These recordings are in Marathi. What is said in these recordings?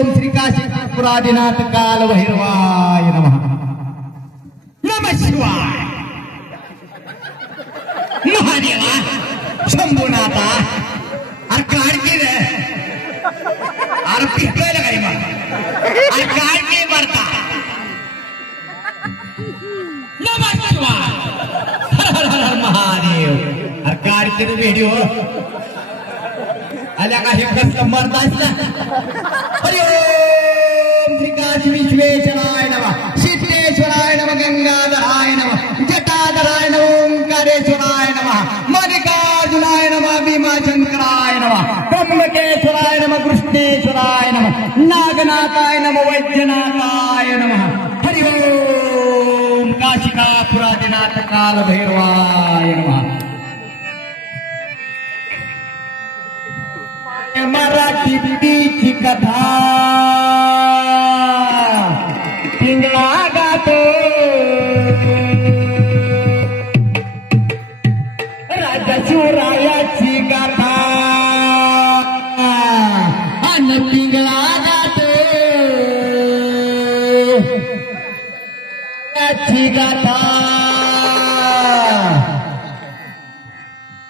ओम श्री काशीपुरादिनाथ काल भैरवाय नमः. नमः शिवाय. महादेवा शंभूनाथा अरे काढकी रे अरे पिकायला काही मग अरे काढकी भरता. नमः शिवाय. हर हर महादेव. अरे काढकी व्हिडिओ आल्या काही कसं मरताच ना. हरि ओम श्री काशी विश्वेश्वराय नमः. सिद्धेश्वराय नमः. गंगाधराय नमः. जटाधराय नमः. ओंकारेश्वराय नमः. मल्लिकार्जुनाय नमः. भीमाशंकराय नमः. त्र्यंबकेश्वराय नमः. कृष्णेश्वराय नमः. नागनाथाय नमः. वैद्यनाथाय नमः. हरि ओम काशिकापुरादिनाथ काल भैरवाय नमः. मराठी बीची कथा पिंगळा गातो राजा शिवरायाची गाथा अन पिंगळा गातो याची गाथा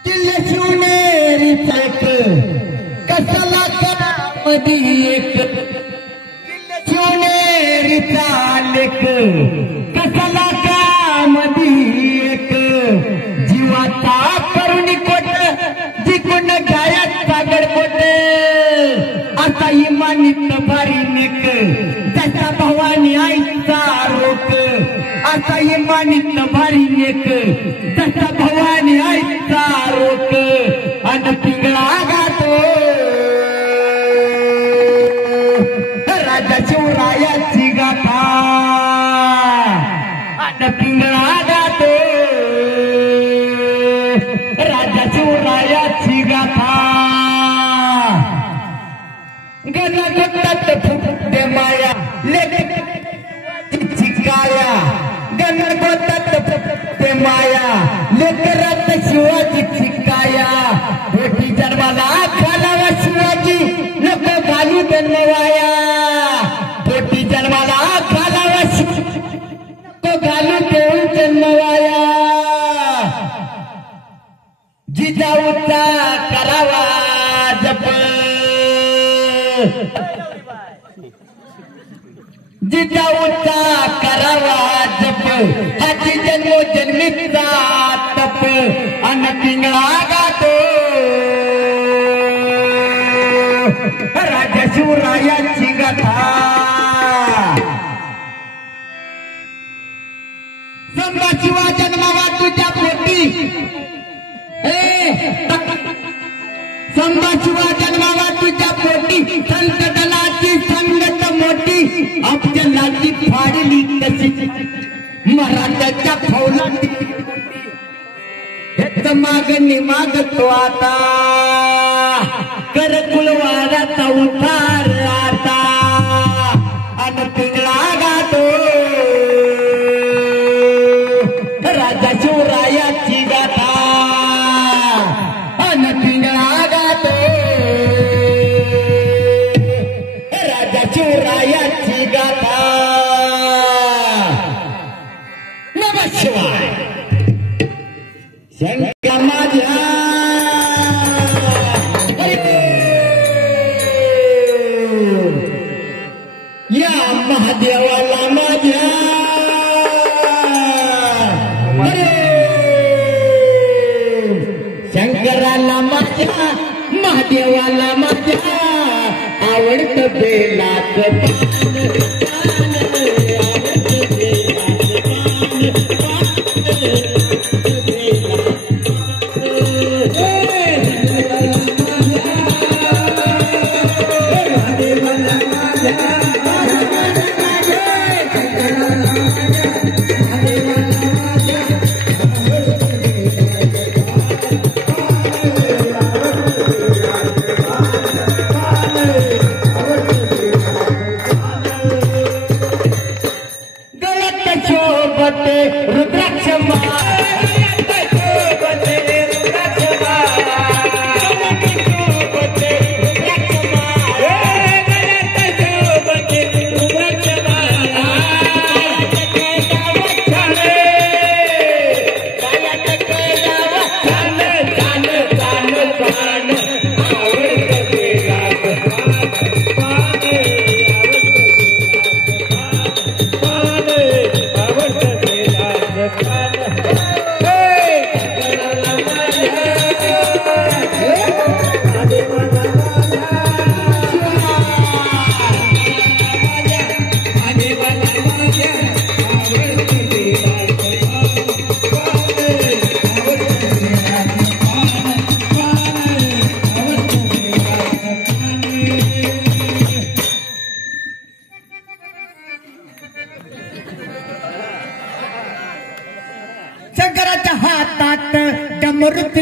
किल्ले शिवनेरी एक कसला करामधी एक शिवनेरीचा लेख कसला कामधी एक जीवाचा करुणी कोट जिकून गायात सागर कोट असा इमानित भारी नेक जसा भवानी आईचा रोक असा इमानित भारी नेक जसा भवानी आईचा रोक अन पिंगळा गातो राजा शिवरायाची गाथा अन पिंगळा गातो राजा शिवरायाची गाथा. गणगोतात फुटते माया लेख चिकाया गणगोतात फुटते माया लेकरात शिवाजी चिकाया भेटी जन्माला घालावा शिवाजी नको घालू जन्मवाया भेटी जन्माला घालावा नको घालू देऊ जन्मवाया जिजाऊचा करावा जप जिजाऊचा करावा जप हाची जन्मोजन्मीचा तप अन पिंगळा गातो राजा शिवरायाची गाथा. संभाशिवा जन्मावा तुझ्या पोटी संभाशिवा जन्मावा तुझ्या पोटी संत दलाची संगत मोठी अफजलाची फाडली कशी मराठ्याच्या फौलाची हेच मागणी मागतो आता कर कुलवाराचा उतार आता अन पिंगळा गातो राजा शिवरायाची गाथा अन पिंगळा गातो राजा शिवरायाची गाथा. नमः शिवाय. शंकर माझ्या या महादेवाला माझ्या शंकराला माझ्या महादेवाला माझ्या आवडतं बेलाचं अमृत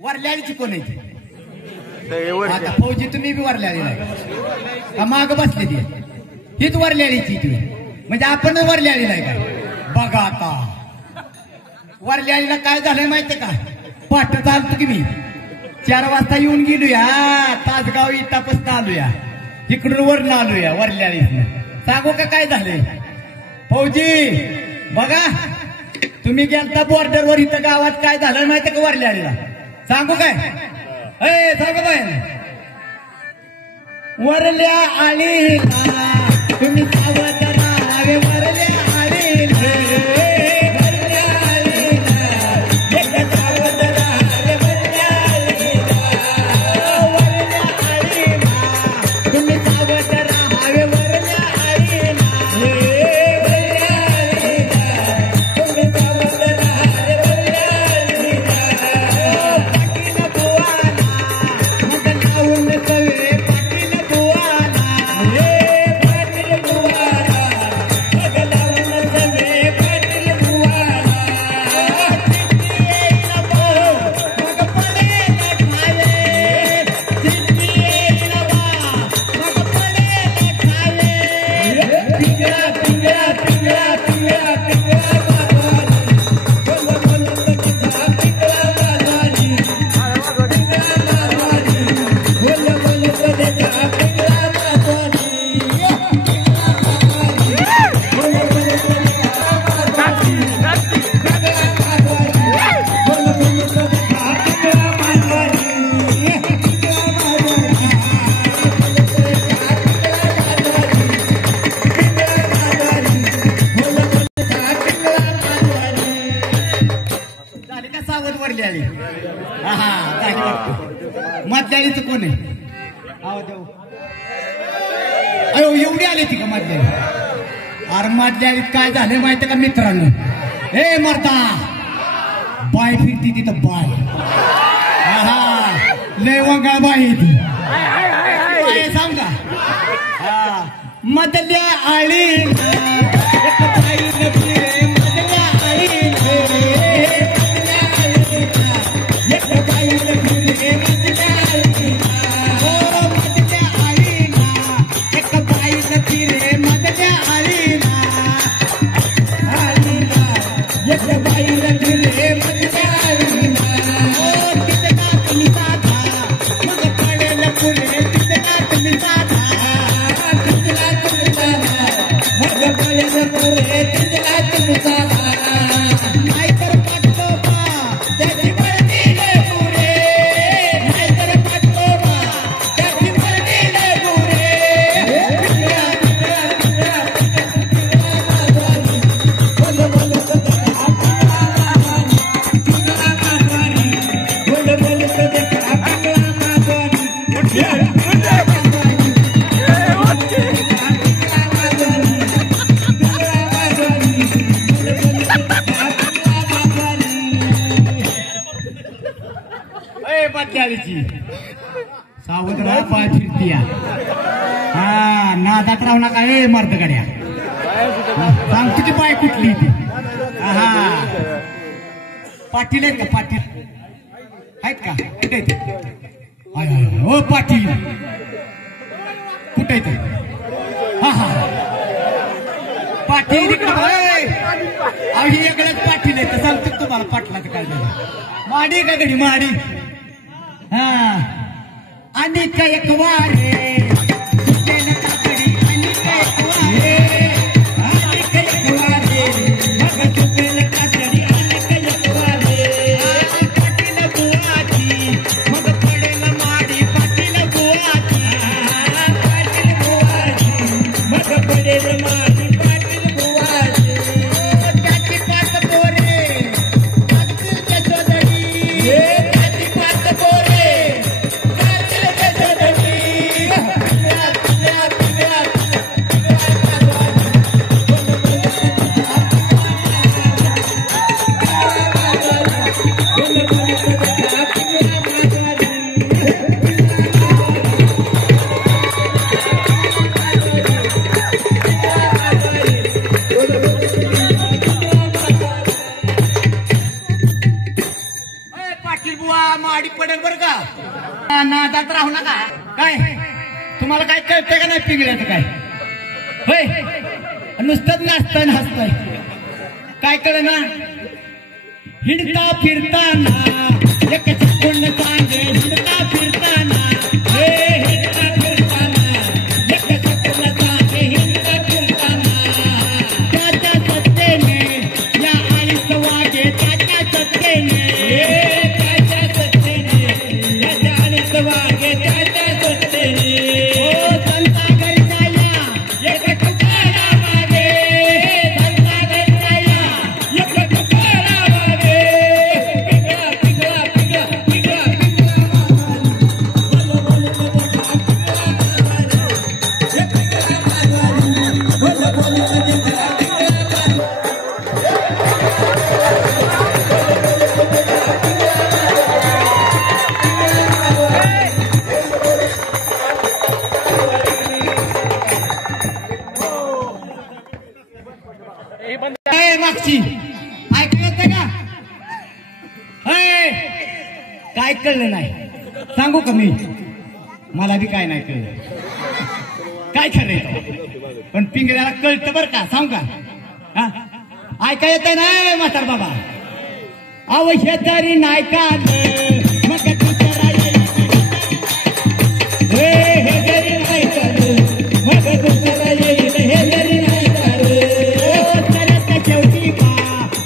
वरल्याची कोण आहे आता फौजी तुम्ही बी वरल्याली नाही का माग बसले ती हीच वरल्यालीची तुम्ही म्हणजे आपण वरल्याली नाही काय बघा आता वरल्यालीला काय झालंय माहितीये का पाठ चालतो की मी 4 वाजता येऊन गेलोया तासगाव इथपासून आलोया इकडून वरण आलोया वरल्यालीतनं सांगू का काय झालंय फौजी बघा तुम्ही गेलता बॉर्डरवर इथं गावात काय झालं माहितीये का वरल्यालीला सांगू काय सांगू काय वरल्या आळीला तुम्ही सावध राहावे वरल्या आळीला सावध राहावे वरल्या आळीला वरल्या आळीला तुम्ही सावध राहावे वरल्या आळीला वरल्या आळीला तुम्ही सावध राहावे वरल्या मधल्यालीच कोण आहे अयो एवढी आली ती का मधल्याली अरे मधल्यालीत काय झालं माहितीये का मित्रांनो हे मरता बाय फिरती तिथं बाय लय वंगाळ बाय ती सांगा मधल्या आळीला पाटल्याची सावध राहा पाय फिरती हा नादात राहू नका हे मर्द गाड्या सांग तुझी पाय कुठली ती हा पाटील आहेत का पाटील आहेत का कुठे ते हो पाटील कुठे ते हा हा पाटील ही इकडेच पाटील आहे तर सांगतो तुम्हाला पाटलाचं काय झालं माडी का घडी माडी हा आणि काय एक वारे माडी पडेल बर का नादात राहू नका काय तुम्हाला काय कळतंय का नाही पिंगळ्याचं काय होय नुसतंच नाचताय हसताय काय कळ ना हिंडता फिरताना एक कोण सांगे हिंडता फिरताना हिंडता फिरताना एक कोण सांगे हिंडता फिरताना त्याच्या सत्तेने या आळीच वागे त्याच्या सत्तेने मागची ऐकलं का काय कळलं नाही सांगू का मी मला बी काय नाही कळलं काय खरं पण पिंगळ्याला कळतं बरं का सांगू का ऐका येत नाही म्हातार बाबा अवश्य तरी नाही का मग हे जरी नाही मग दुसरा येईल हे जरी नाही शेवटी बा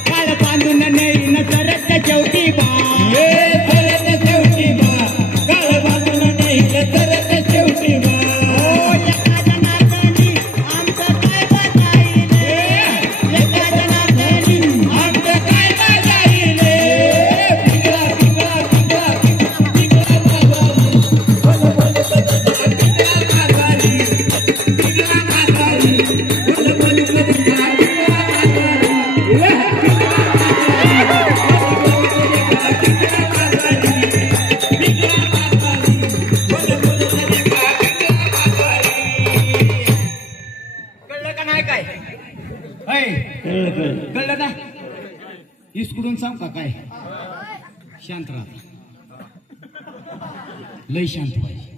काळ बांधून नाही न तरच शेवटी बा तरच शेवटी बा काळ बांधून नाही न तरच शेवटी बा एका जनार्दनी आमचं काय बजाईले एका जनार्दनी आमचं काय बजाईले पिंगळा पिंगळा पिंगळा पिंगळा कळलं ना इसकडून सांग का काय शांत राहा लय शांत पाहिजे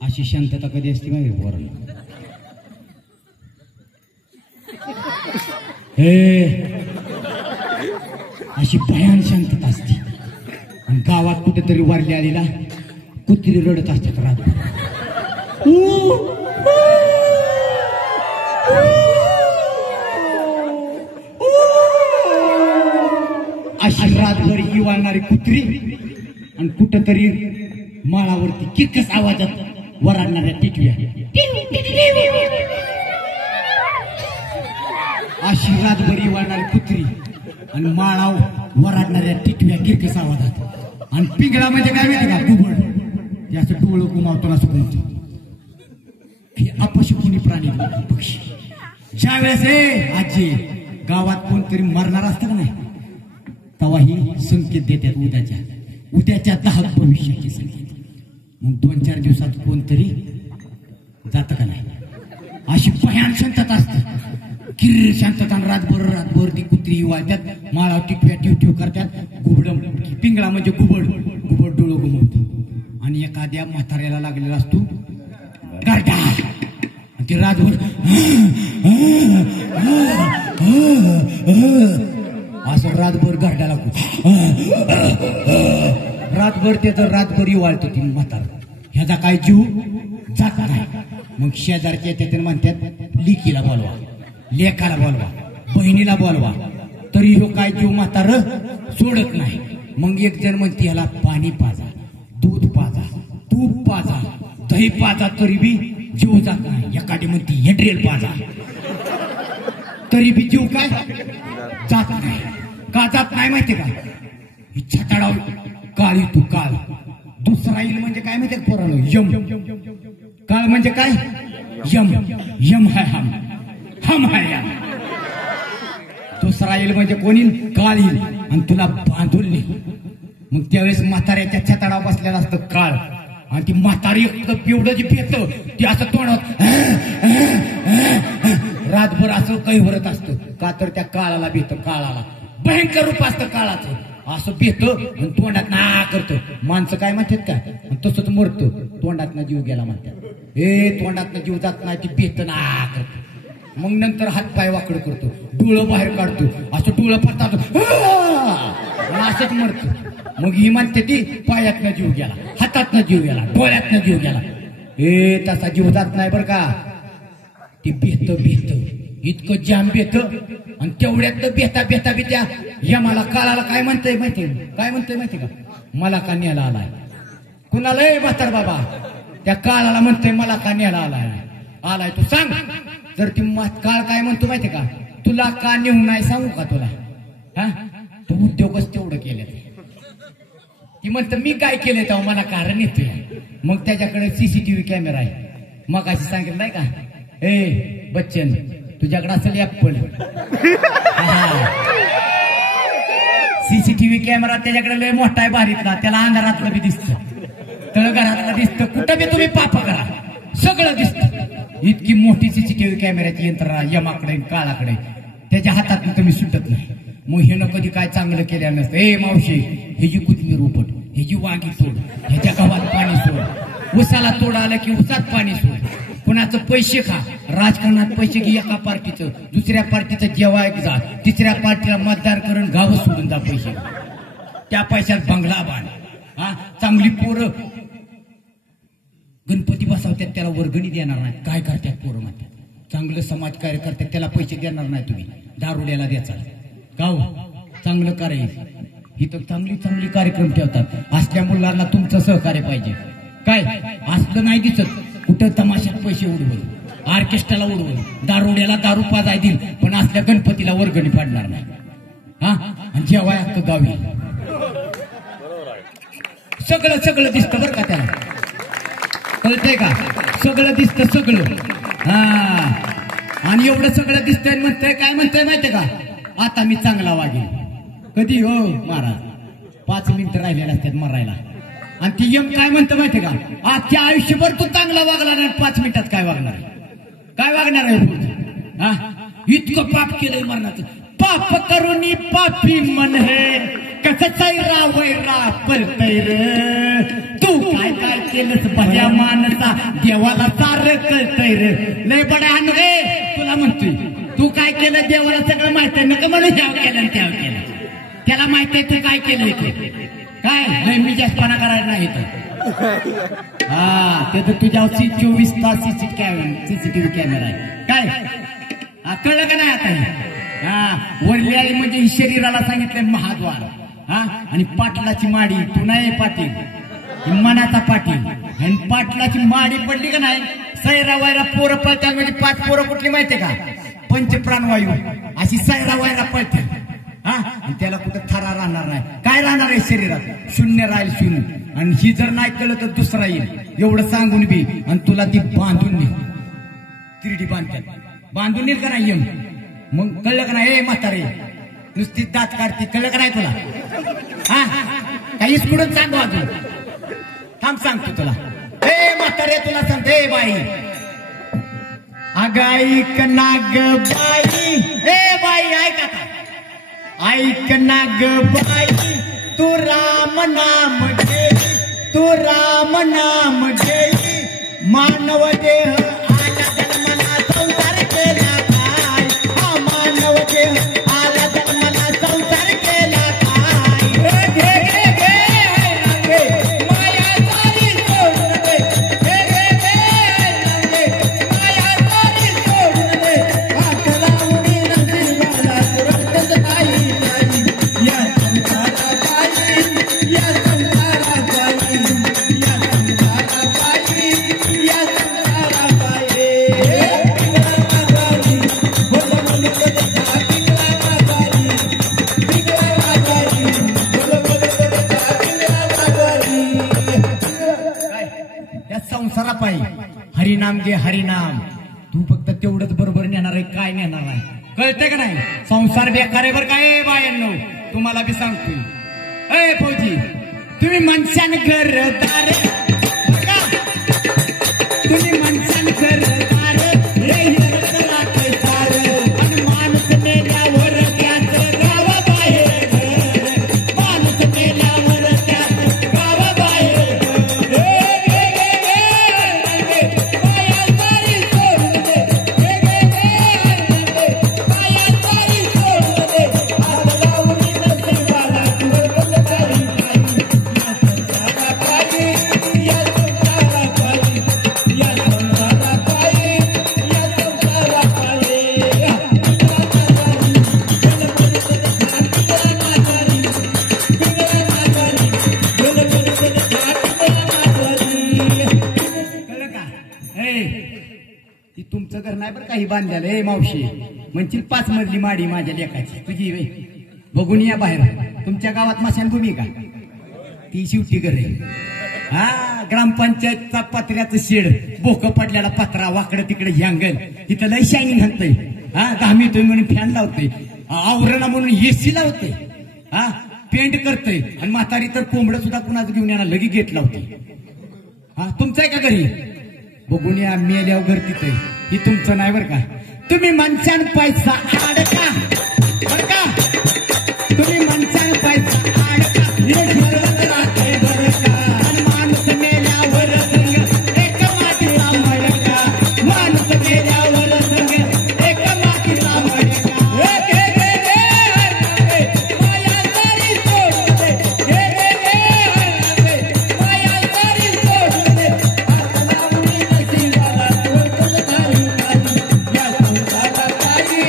अशी शांतता कधी असते माहिती पोरांना अशी भयान शांतता असते आणि गावात कुठेतरी वारली आलेला कुत्री रडत असतात रात अशी रातभर ही वाळणारी कुत्री आणि कुठंतरी माळावरती किरकस आवाजात वराडणाऱ्या टिटव्या अशी रातभर ही वाळणारी कुत्री आणि माळाव वराडणाऱ्या टिटव्या किरकस आवाजात आणि पिंगळा म्हणजे काय माहिती का दुबळ असं डोळं गुमावतो असं कोणतं हे अपशकुनी प्राणी पक्षी ज्या वेळेस आजी गावात कोणतरी मरणार असतं का नाही तेव्हा ही संकेत देतात उद्याच्या उद्याच्या 10 भविष्याची संगीत. मग 2-4 दिवसात कोणतरी जात का नाही, अशी भयान शांतता असते. किर शांतता. रातभर ती कुत्री वाजतात, माळा टिटव्या टिवटिव करतात. घुबड पिंगळा म्हणजे घुबड डोळं घुमवतो आणि एखाद्या म्हाताऱ्याला लागलेला असतो गारठा. ते रातभर असं रातभर गारठा लागतो. रातभर त्याचं रातभर वाळतो ती म्हातारा. ह्याचा काय जीव जात नाही. मग शेजारच्या त्यातून म्हणतात लिकीला बोलवा, लेकाला बोलवा, बहिणीला बोलवा, तरी हो काय जीव म्हातार सोडत नाही. मग एक जण म्हणते ह्याला पाणी पाजा, दूध पाजा, तूप पाजा, दही पाजा, तरी बी जीव जात नाही. एखादी म्हणते हेड्रेल पाजा, तरी बी जीव काय जात नाही. का जात नाही माहितीये का? इच्छा तडाव काळ येतो काळ. दुसरा येईल म्हणजे काय माहितीये पोरानो? यम. काळ म्हणजे काय? यम. यम है हम, हम है यम. दुसरा येईल म्हणजे कोणी? काळ येईल आणि तुला बांधून नेईल. मग त्यावेळेस म्हाताऱ्याच्या छताडाव बसलेला असतं काळ, आणि ती म्हातारी पिवडं जे पितं ते असं तोंडात रातभर असं काही भरत असतं. का तर त्या काळाला भेटतं. काळाला भयंकर रूप असतं काळाचं. असं भेटतं आणि तोंडात ना करतं. माणसं काय म्हणतात का? तसंच मरतं. तोंडातनं जीव गेला म्हणतात. हे तोंडातनं जीव जात नाही, ती भेटतं ना करतं. मग नंतर हातपाय वाकडं करतो, डोळं बाहेर काढतो, असं डोळं पडतात, असंच मरतो. मग ही म्हणते ती पायातनं जीव गेला, हातातनं जीव गेला, डोळ्यातनं जीव गेला. हे तसा जीव जात नाही बरं का. ती भेट इतकं जाम भेट. आणि तेवढ्यातलं बेता बी त्या यमाला काळाला काय म्हणतंय माहिती? काय म्हणतंय माहिती का? मला का न्यायला आलाय? कुणाला? म्हातार बाबा त्या काळाला म्हणतंय मला का न्यायला आलाय तू सांग. तर ती काळ काय म्हणतो माहितीये का? तुला का नेऊ नाही सांगू का तुला? हा, तू उद्योगच तेवढं केलं. ती म्हणतं मी काय केलंय तेव्हा मला कारण येतोय. मग त्याच्याकडे सीसीटीव्ही कॅमेरा आहे. मग अशी सांगितलं नाही का? ए बच्चन, तुझ्याकडे असेल ऍपल. सीसीटीव्ही कॅमेरा त्याच्याकडे लय मोठा आहे, बारीतला. त्याला अंधारातलं बी दिसतं, तळघरातलं दिसतं, कुठं बी तुम्ही पाप करा सगळं दिसतं. इतकी मोठी सीसीटीव्ही कॅमेऱ्याची यंत्रणा यमाकडे काळाकडे. त्याच्या हातात तुम्ही सुटत नाही. मग हे कधी काय चांगलं केलं नसतं. ए मावशी, ह्याची कोथिंबीर उपट, ह्याची वांगी सोड, ह्याच्या गव्हात पाणी सोड, उसाला तोड आलं की उसात पाणी सोड. कुणाचं पैसे खा, राजकारणात पैसे घे एका पार्टीचं, दुसऱ्या पार्टीचं जेवाय जा, तिसऱ्या पार्टीला मतदान करून गावं सोडून जा पैसे. त्या पैशात बंगला बांध. हा, चांगली पोरं गणपती बसवतात, त्याला वर्गणी देणार नाही. काय करतात पोरं म्हणतात? चांगलं समाज कार्य करतात, त्याला पैसे देणार नाही तुम्ही, दारुड्याला द्याचा. गाव चांगलं करायचं. इथं चांगली कार्यक्रम ठेवतात. असल्या मुलांना तुमचं सहकार्य पाहिजे. काय असलं नाही दिसत कुठं तमाशात पैसे उडवल, ऑर्केस्ट्राला उडवल, दारुड्याला दारू पाजाय देईल, पण असल्या गणपतीला वर्गणी पाडणार नाही. हा, आणि जेव्हा अख्खं गावी सगळं दिसतं बरं का त्याला. कळतंय का? सगळं दिसतं सगळं. हा, आणि एवढं सगळं दिसतंय म्हणतंय काय म्हणतंय माहितीये का? आता मी चांगला वागेल. कधी हो महाराज? 5 मिनिटं राहिलेले असतात मरायला. आणि ती यम काय म्हणतं माहितीये का? आजच्या आयुष्यभर तू चांगला वागला नाही, 5 मिनिटात काय वागणार आहे? काय वागणार आहे? हा, इतकं पाप केलंय मरणाचं. पाप करून पापी मन हे कसं वैरा पलतय रे. तू काय काय केलंस भल्या मानसा, देवाला सारं कळतय रे. लय बड्या रे तुला म्हणतोय, तू काय केलं देवाला सगळं माहित आहे. नका म्हणून ह्याव केलं त्याव केलं. त्याला माहित आहे तू काय केलंय ते. काय लय मी जास्तपणा करायला नाही तर. हा, ते तर तुझ्यावर 24 तास सीसीटीव्ही कॅमेरा आहे. काय कळलं का नाही आता? हा, वरली आई म्हणजे शरीराला सांगितलंय महाद्वार. हा, आणि पाटलाची माडी, तू नाही पाटील, मनाचा पाटील. आणि पाटलाची माडी पडली का नाही, सैरा वायरा पोरं पळतात. म्हणजे 5 पोरं कुठली माहितीये का? पंचप्राणवायू अशी सैरा वायरा पळते. हा, आणि त्याला कुठं थरा राहणार नाही. काय राहणार आहे शरीरात? शून्य राहील, शून्य. आणि ही जर नाही कळलं तर दुसरा येईल. एवढं सांगून बी आणि तुला ती बांधून नेईल. तिरडी बांधून नेईल का नाही? मग कळलं का नाही? ए म्हातारे, नुसती दात काढते, कळलं का नाही तुला? हा, काही इस्कुडून सांगू अजून थांब सांगतो तुला. हे म्हातारे तुला सांगते बाई अगाईक नाग बाई. हे बाई ऐक आता ऐक नाग बाई तू राम नाम घे तू राम नाम घे मानव देह आला जन्मला संसार केला काय. हा मानव देह आला जन्मला संसार केला काय. घे घे घे माया सारी सोडून दे. घे घे घे माया सारी सोडून दे. हात लावून नंदीला तुरंतच आई आई या संसारा काही या संसारा काही या संसारा काही या संसारा काही. या संसारा पायी हरिनाम घे हरिनाम. तू फक्त तेवढंच बरोबर नेणार आहे काय नेणार आहे कळतंय का नाही. संसार बेकार आहे बरं काय बायांनो तुम्हाला बी सांगतोय. ए फौजी तुम्ही मनशान घरदार तुम्ही मनशान घरदार रे हिरत राखे सार आणि माणूस मेल्यावर त्याचं गाव बाहेर घर. माणूस मेल्यावर त्याचं गाव बाहेर घर. माया सारी सोडून दे. माया सारी सोडून दे. हात लावून नशिबाला तुरंत काही काही या संसारा काही या संसारा काही या संसारा काही या ती तुमचं घर नाही बरं काही बांधलेलं. ए मावशी म्हणशील 5 मजली माडी माझ्या लेकाची तुझी वे बघून या बाहेर. तुमच्या गावात मशानभूमी का ती शिवटी घर आहे. हा ग्रामपंचायतचा पत्र्याचं शेड बोकं पडलेला पत्रा वाकडं तिकडे जंगल तिथं लय शायनिंग घालतंय. हा घामितोय म्हणून फॅन लावतोय आवरणा म्हणून एसी लावते. हा पेंट करतोय आणि म्हातारी तर कोंबडं सुद्धा कुणाचं घेऊन येणार लगेच गेट लावते. हा तुमचं आहे का घरी बघून या मेल्यावर घर तिथे ही तुमचं नाही बरं का. तुम्ही मनशान पैसा आडका बरं का. तुम्ही मनशान पैसा आडका हे ठरवत राहते बरं का. आणि माणूस मेल्यावर संग एक मातीला मडका. माणूस मेल्यावर संग एक मातीला मडका. माया सारी सोडून दे. माया सारी सोडून दे. हात लावून नशिबाला तुरंतच काही काही या संसारा काही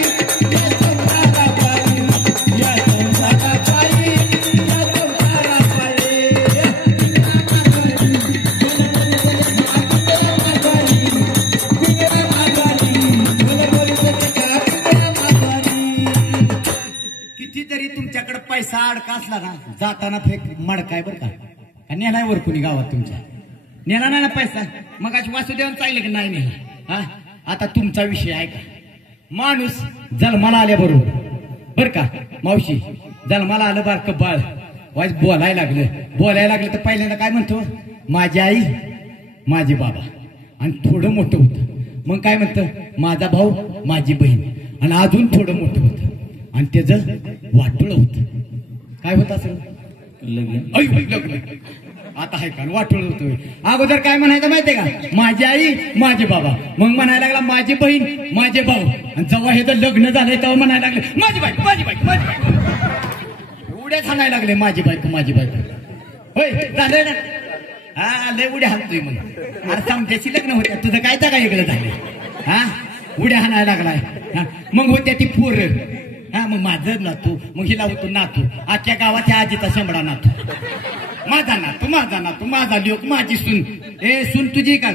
या संसारा काही या संसारा काही या संसारा काही. कितीतरी तुमच्याकडे पैसा अडका असला ना जाताना फेक मडकाय बरं का. नेलाय वर कुणी गावात तुमच्या नेला नाही ना पैसा. मग अशी वासुदेवन चालले की नाही नेला. हा आता तुमचा विषय आहे का. माणूस जन्माला आल्याबरोबर बरं का मावशी जन्माला आलं बारकं बाळ वाईस बोलायला लागलं तर पहिल्यांदा काय म्हणतो माझी आई माझे बाबा आणि थोडं मोठं होतं मग काय म्हणतं माझा भाऊ माझी बहीण आणि अजून थोडं मोठं होतं आणि त्याचं वाटोळं होतं. काय होतं असं लग्न. आता आहे का वाटोळ होतोय. अगोदर काय म्हणायचं माहितीये का माझी आई माझे बाबा मग म्हणायला लागला माझी बहीण माझे भाऊ आणि जेव्हा हे तर लग्न झालंय तेव्हा म्हणायला लागले माझी बायको माझी बायको माझी बायको. उड्या सांगायला लागले माझी बायको माझी बायको. होय झालंय ना. हा लय उड्या हाणतोय मग. अरे समजायची लग्न होत्या तुझं काय जागा वेगळं झालंय. हा उड्या हाणायला लागलाय. मग होत्या ती पोरं. हा मग माझं नातू मग हिला होतो नातू आजच्या गावात ह्या आजीचा शेंबडा नातू माझा नातू माझा नातू माझा लेक माझी सून. ए सून तुझी का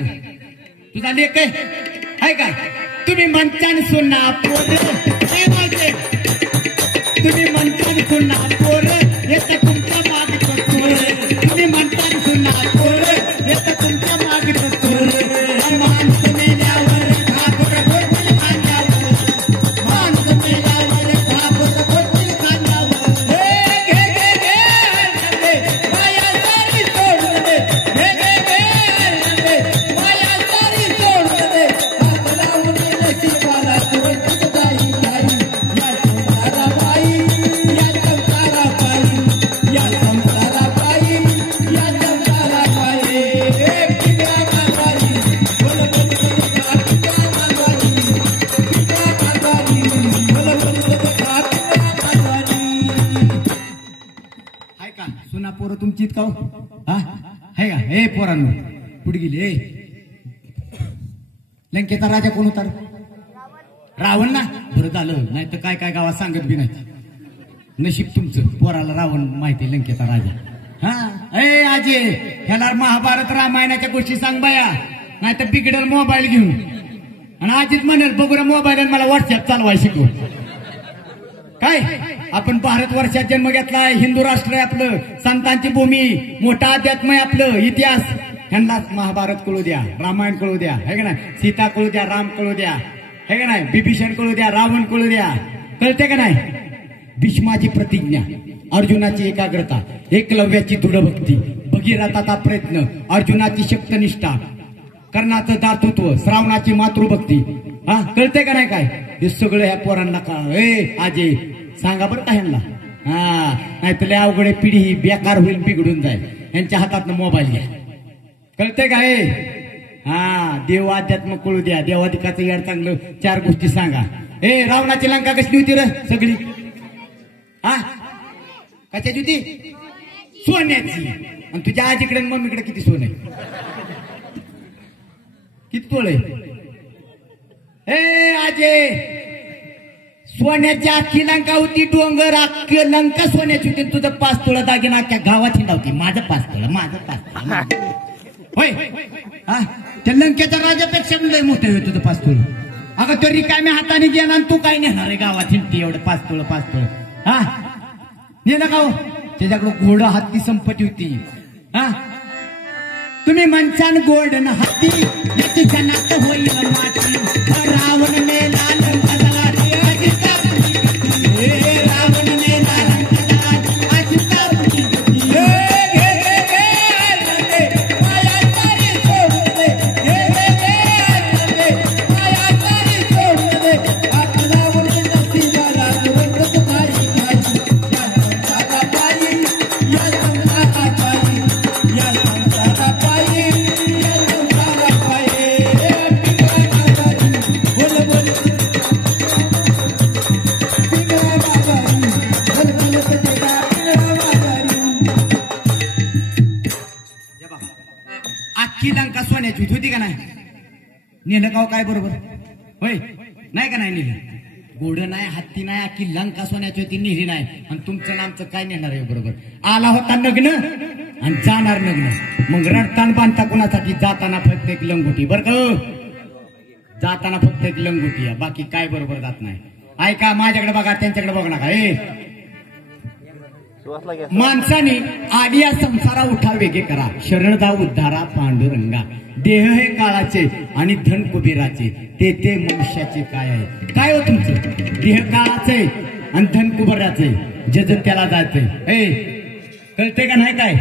तुझा लेक आहे का. तुम्ही म्हणतान सुना पोर तुम्ही म्हणतान सुना पोर येतं तुमच्या मागचं चोर. तुम्ही म्हणतान सुना पोर येतं तुमच्या मागचं चोर. माणूस मेल्यावर घाबरत होतील खांद्यावर. माणूस मेल्यावर घाबरत होतील खांद्यावर. घे घे घे घे आहे का सुना पोरं तुमची का हा आहे का हे पोरांनो कुठे गेली ए लंकेचा राजा कोण होता रावण ना बरं झालं नाही तर काय काय गावात सांगत बी नाही नशीब तुमचं पोराला रावण माहिती लंकेचा राजा हा ए आजे ह्याला महाभारत रामायणाच्या गोष्टी सांग बाया नाही तर बिघडल मोबाईल घेऊन आणि आजीच म्हणेल बघू मोबाईल मला व्हॉट्सअप चालवाय शिकव काय आपण भारत वर्षात जन्म घेतलाय हिंदू राष्ट्र आहे आपलं संतांची भूमी मोठा अध्यात्म आहे आपलं इतिहास ह्यांना महाभारत कळू द्या रामायण कळू द्या है का नाही सीता कळू द्या राम कळू द्या है का नाही विभीषण कळू द्या रावण कळू द्या कळते का नाही भीष्माची प्रतिज्ञा अर्जुनाची एकाग्रता एकलव्याची दृढभक्ती भगीरथाचा प्रयत्न अर्जुनाची शक्तनिष्ठा कर्णाचं दातृत्व श्रावणाची मातृभक्ती हा कळते का नाही काय हे सगळं ह्या पोरांना का ए आजे सांगा बरं का ह्यांना हा नाही तर अवघडे पिढी ही बेकार होईल बिघडून जाईल यांच्या हातात मोबाईल घ्या कळते का हे हा देव अध्यात्म कळू द्या देवाधिकाचं याड चांगलं 4 गोष्टी सांगा ए रावणाची लंका कसली होती रे सगळी हा कशाची होती सोन्याची आणि तुझ्या आजीकडे मम्मीकडे किती सोने किती तोळे ए आजे सोन्याची अख्खी लंका होती डोंगर अख्खी लंका सोन्याची होती तुझं 5 तोळा दागिना अख्ख्या गावात हिंडावती माझं 5 तोळा माझं 5 तोळा होय हा त्या लंकेच्या राजापेक्षा लय मोठं होय तुझं 5 तोळा अगं तो रिकाम्या हाताने गेला आणि तू काय नेणार आहे गावात हिंडती एवढं 5 तोळा हा नेलं का त्याच्याकडं घोडं हत्ती संपत्ती होती हा तुम्ही मनसान गोड न हत्ती याची जनात होईल माती रावण मेला लंकेला रावण मेला लंकेला लंका सोन्याची होती का नाही नेलं का काय बरोबर होय नाही का नाही नेलं घोडं नाही हत्ती नाही अख्खी लंका सोन्याची होती नेली नाही आणि तुमचं नामचं काय नेणार आहे बरोबर आला होता नग्न आणि जाणार नग्न मग रडताना बांधता कुणासाठी जाताना फक्त एक लंगोटी बरं का जाताना फक्त एक लंगोटी आहे बाकी काय बरोबर जात नाही ऐका माझ्याकडे बघा त्यांच्याकडे बघ नका ए माणसाने आलिया संसारा उठा वेगे करा शरणदा उद्धारा पांडुरंगा देह हे काळाचे आणि धन कुबेराचे ते मनुष्याचे काय आहे काय हो तुमचं देह काळाचे आणि धन कुबेराचे जज त्याला जायचंय ए कळते का नाही काय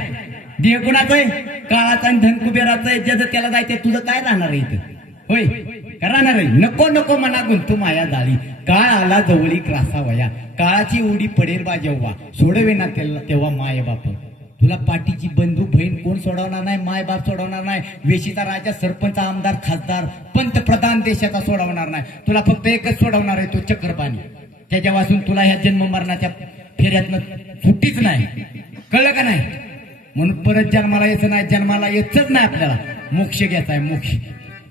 देह कुणाचंय काळाचा आणि धन कुबेराचंय जज त्याला जायचंय तुझं काय राहणार आहे इथं होय राहणार आहे नको नको मना गुंतू माया जाळी काळ आला जवळी क्रासावया काळाची उडी पडेल बा जेव्हा सोडवे ना तेव्हा माय बाप तुला पाठीची बंधू बहीण कोण सोडवणार नाही माय बाप सोडवणार नाही वेशीचा राजा सरपंच आमदार खासदार पंतप्रधान देशाचा सोडवणार नाही तुला फक्त एकच सोडवणार आहे तो चक्रपाणी त्याच्यापासून तुला ह्या जन्म मरणाच्या फेऱ्यातनं सुट्टीच नाही कळलं का नाही म्हणून परत जन्माला यायचं नाही जन्माला यायचंच नाही आपल्याला मोक्ष घ्यायचा आहे मोक्ष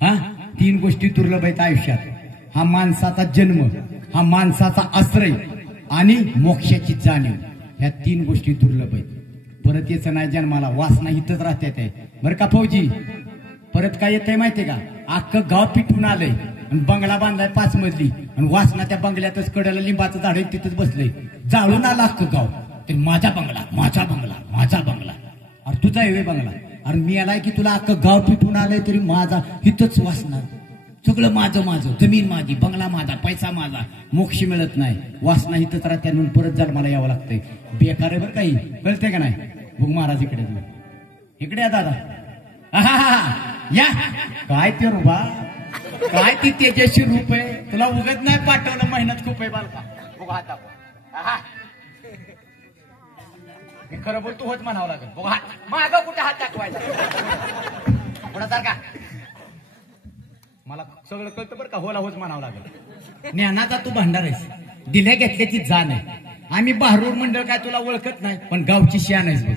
हा 3 गोष्टी दुर्लभ आहेत आयुष्यात हा माणसाचा जन्म हा माणसाचा आश्रय आणि मोक्षाची जाणीव ह्या 3 गोष्टी दुर्लभ आहेत परत यायचं नाही जन्माला वासना इथंच राहतात आहे बरं का फौजी परत काय येत आहे माहितीये का अख्खं गाव पिटून आलंय आणि बंगला बांधलाय 5 मजली आणि वासना त्या बंगल्यातच कडेला लिंबाचं झाड आहे तिथंच बसलंय जाळून आला अख्खं गाव ते माझा बंगला माझा बंगला माझा बंगला अरे तुझा आहे बंगला अरे मी आलाय की तुला अख्खं गाव पिटून आलंय तरी माझा हिथंच वासना सगळं माझं माझं जमीन माझी बंगला माझा पैसा माझा मोक्ष मिळत नाही वासना हिथंच राहते म्हणून परत जन्माला यावं लागतंय बेकार आहे बरं काही कळतंय का नाही बघ महाराज इकडे या दादा या काय ते रुबा काय ती तेजस्वी रूप आहे तुला उगत नाही पाठवलं मेहनत खूप आहे बालका खरं बोल तू होत म्हणावं लागेल बघ हात माझा कुठे हात दाखवायचा कोणासारखा मला सगळं कळतं बरं का होला होच म्हणावं लागेल ज्ञानाचा तू भांडार आहेस दिल्या घेतल्याची जाण आहे आम्ही बहारूर मंडळ काय तुला ओळखत नाही, पण गावची शान आहेस बघ.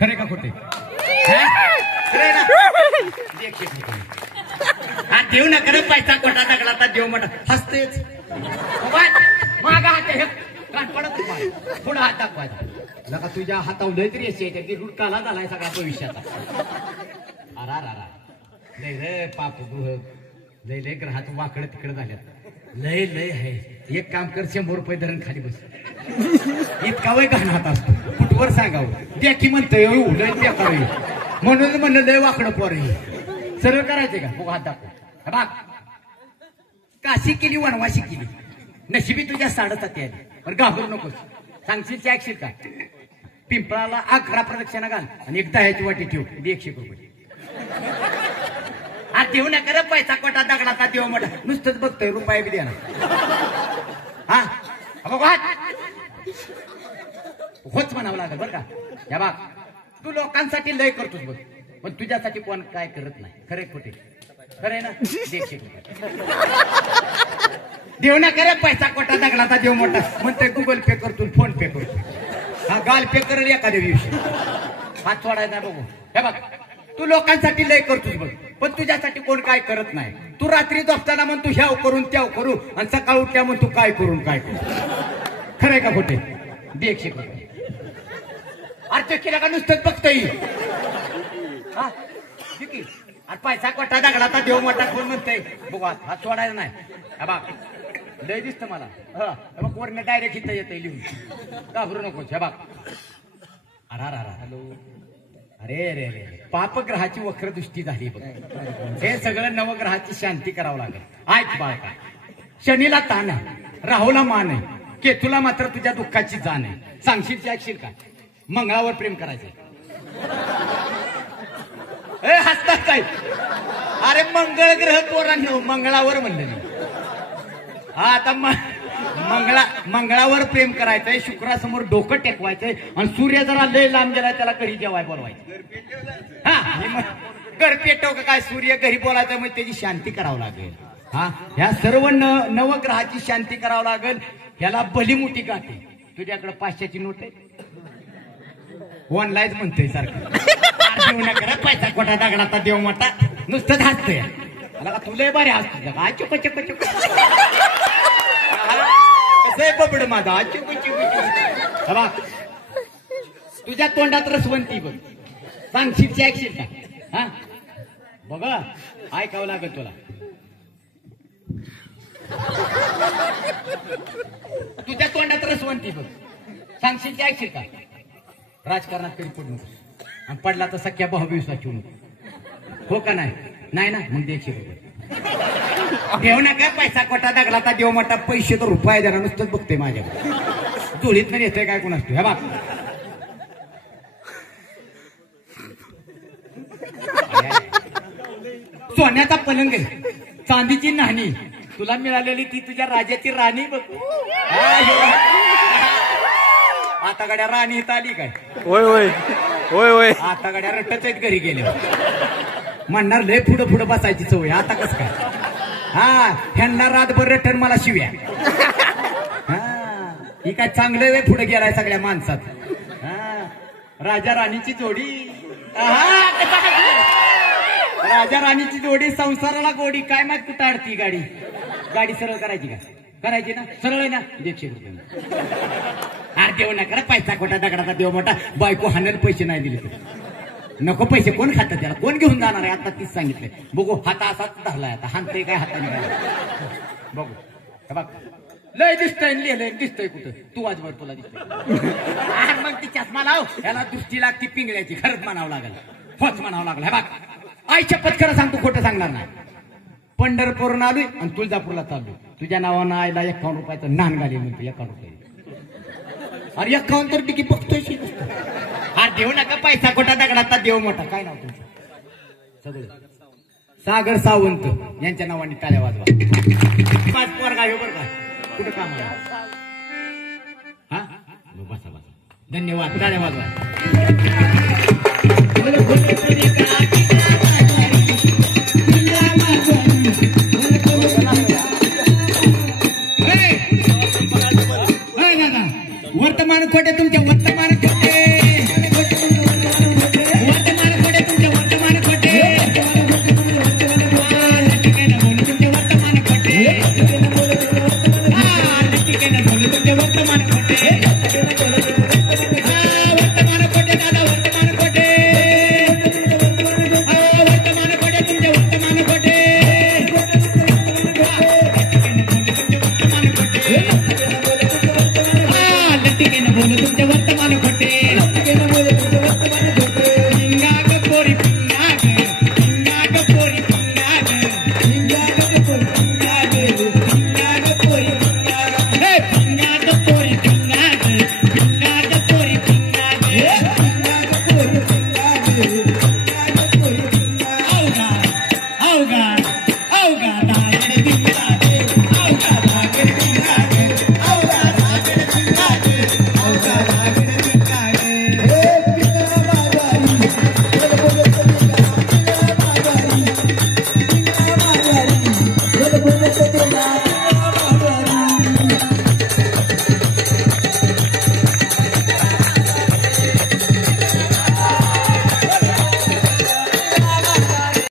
खरे का खोटे? देऊ नका रे पैसा कोटा दगडा आता देव म्हणा हसतेच. मागा हात कान पडत पुढे हात दाखवायचा नका. तुझ्या हातावर लय तरी यायचे रुटकाला झालाय सगळा भविष्याचा. अरा लय रे पाप लय लय ग्रहात वाकडं तिकडं झाल्यात. लय लय आहे. एक काम कर 100 रुपये धरण खाली बस. इतका वय घाण हात असतो कुठवर सांगावं. द्या की म्हणतोय लय द्या करावी म्हणून म्हणलं लय वाकडं पोर सरळ करायचे का? हो हात दाखव. बाग काशी केली वनवाशी केली नशिबी तुझ्या 7.5 आली. पण घाबरू नकोस. सांगशील ऐकशील का? पिंपळाला 11 प्रदक्षिणा घाल आणि एकदा ह्याची वाटी ठेव. 100 रुपये. आज देऊ नका रे पैसा कोटा दगडाचा देव मोठा नुसतंच बघतोय रुपये बी देणार. हा बघा होच म्हणावं लागेल बरं का. या बाग तू लोकांसाठी लय करतोस बघ, पण तुझ्यासाठी कोण काय करत नाही. खरे खोटे? खरे ना. 100 रुपये देऊ नका रे पैसा कोटा दगडाचा देव मोठा म्हणतोय गुगल पे करतो फोन पे करतो. हा गाल पे करेल एखाद्या दिवशी. हात सोडायचा बघू. हे बघ तू लोकांसाठी लय करतोस बघ, पण तुझ्यासाठी कोण काय करत नाही. तू रात्री झोपताना म्हण तू ह्याव करून त्याव करू आणि सकाळ उठल्या म्हण तू काय करून काय करू. खरंय का खोटे? 100 रुपये. अरे केला का नुसतंच बघतोय. हा अरे पैसा कोटा दगडाचा देव मोठा कोण म्हणतोय बघू. हात सोडायचा नाही. हा बघ लय दिसत मला. हा वरनं डायरेक्ट इथं येतंय लिहून. घाबरू नकोस. हे बघ हॅलो. अरे रे रे पापग्रहाची वक्रदृष्टी झाली बघ. हे सगळं नवग्रहाची शांती करावं लागेल. ऐक बाळ का शनीला ताण आहे, राहूला मान आहे, केतूला मात्र तुझ्या दुःखाची जाण आहे. सांगशील ऐकशील का? मंगळावर प्रेम करायचंय. हसतात काय? अरे मंगळ ग्रह पोरांनी मंगळावर म्हणलं मी. हा आता मंगळावर प्रेम करायचंय. शुक्रासमोर डोकं टेकवायचंय आणि सूर्य जरा लय लांब गेलाय त्याला घरी जेवाय बोलवायचं. हा घर पेटव का काय? सूर्य घरी बोलायचं मग त्याची शांती करावं लागेल. हा ह्या सर्व नवग्रहाची शांती करावं लागेल. ह्याला भलीमुठी गाठी. तुझ्याकडे 500ची नोट आहे? ऑनलाईन म्हणतोय सारखं. नका पैसा कोटा दगडाचा देव मोठा नुसतंच हसतोय. तुला बरे हसतो का? चुक चुक चुक कसं बबड माझा चुक चुक. तुझ्या तोंडात रसवंती बघ. सांगशील ऐकशील का? हा बघा ऐकावं लागेल तुला. तुझ्या तोंडात रसवंती बघ. सांगशील ऐकशील का? राजकारणात कधी पडू नको आणि पडला तर सख्या भाऊविश्वाची नको. हो का नाही? नाही ना मग 100 रुपये देऊ नका. पैसा कोटा दगडाचा देव मोठा पैसे तर रुपये देणार नुसतंच बघते माझ्याकडे. जुळीत नाही येतोय काय कोणास. हे बघ सोन्याचा पलंग आहे, चांदीची नाणी तुला मिळालेली ती तुझ्या राजाची राणी बघ. आता गाड्या राणी इथं आली काय? होय होय होय होय. आता गाड्या रटच आहेत घरी गेले. म्हणणार लय पुढं पुढं बसायची सवय. आता कस काय? हा ह्यांना रातभर रटण मला शिव्या. हा ही काय चांगलं वे पुढे गेलाय सगळ्या माणसात. हा राजा राणीची जोडी. राजा राणीची जोडी संसाराला गोडी. काय माहित कुठं अडती गाडी. गाडी सरळ करायची का? करायची ना? सरळ आहे ना? 100 रुपये. अरे देऊ नका पैसा खोटा दगडाचा देव मोठा. बायको हाणेल पैसे नाही दिले तर नको. पैसे कोण खातं त्याला? कोण घेऊन जाणार आहे? आता तीच सांगितलंय. बघू हाता असाच धरलाय. आता हाणतंय काय हाताने काय बघू. बघ लय दिसतंय लिहिलंय दिसतंय कुठं? तू आजवर तुला दिसतंय. मग ती चष्मा लाव. याला दृष्टी लागती पिंगळ्याची. खरंच म्हणावं लागेल. होच म्हणावं लागलं. हे बघ आई शपथ खरं सांगतो खोटं सांगणार नाही. पंढरपूरला आलोय आणि तुळजापूरला चाललोय. तुझ्या नावानं आईला 51 रुपयाचं नान घाली म्हणतो. 51 रुपये. अरे 51 तर टिकी बघतोय. हा देऊ नका पैसा खोटा दगडाचा देव मोठा. काय नाव तुमचं? सगळं सागर सावंत यांच्या नावाने टाळ्या वाजवा. पाच पोरगा हे बरं का कुठं काम आहे? हा बसा बसा. धन्यवाद. टाळ्या वाजवा.